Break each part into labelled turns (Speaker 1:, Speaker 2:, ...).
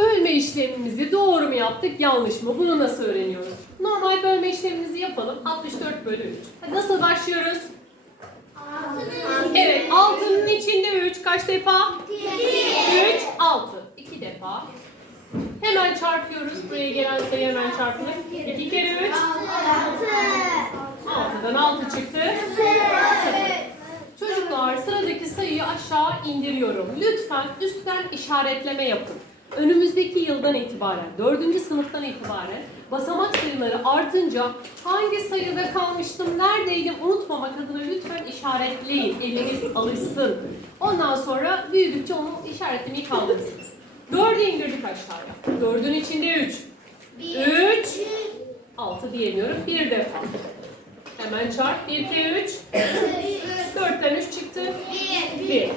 Speaker 1: Bölme işlemimizi doğru mu yaptık, yanlış mı? Bunu nasıl öğreniyoruz? Normal bölme işlemimizi yapalım. 64 bölü 3. Hadi nasıl başlıyoruz? Evet, altının içinde 3. Kaç defa? 3, 6. 2 defa. Hemen çarpıyoruz. Buraya gelen sayı hemen çarpılır. 2 kere 3. 6'dan 6 çıktı. Çocuklar sıradaki sayıyı aşağı indiriyorum. Lütfen üstten işaretleme yapın. Önümüzdeki yıldan itibaren, 4. sınıftan itibaren basamak sayıları artınca hangi sayıda kalmıştım, neredeydim unutmamak adına lütfen işaretleyin. Eliniz alışsın. Ondan sonra büyüdükçe onu işaretlemeyi kaldırırsınız. 4'ü indirdik aşağıya. 4'ün içinde 3. 3, 6 diyemiyorum. Bir defa. Hemen çarp. 1 kere 3. 4'ten 3 çıktı. 1.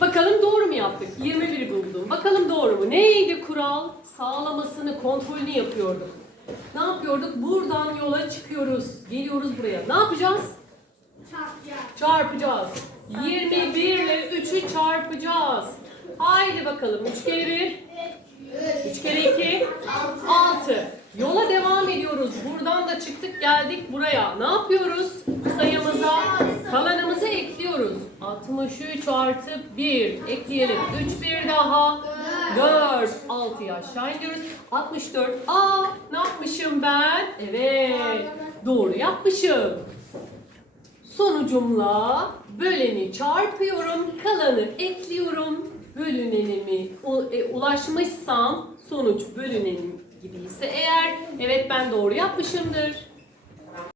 Speaker 1: Bakalım doğru mu yaptık? 21'i buldum. Bakalım doğru mu? Neydi kural? Sağlamasını, kontrolünü yapıyorduk. Ne yapıyorduk? Buradan yola çıkıyoruz. Geliyoruz buraya. Ne yapacağız? Çarpacağız. 21 ile 3'ü çarpacağız. Haydi bakalım. 3 kere 1. 3 kere 2. 6. Yola devam ediyoruz. Buradan da çıktık geldik buraya. Ne yapıyoruz? Sayımıza. 63 artı 1. Ekleyelim. 3 bir daha. 4. 6'yı aşağı iniyoruz. 64. Aa ne yapmışım ben? Evet. Doğru yapmışım. Sonucumla böleni çarpıyorum, kalanı ekliyorum. Bölünenimi e, ulaşmışsam sonuç bölünenim gibi ise eğer evet ben doğru yapmışımdır.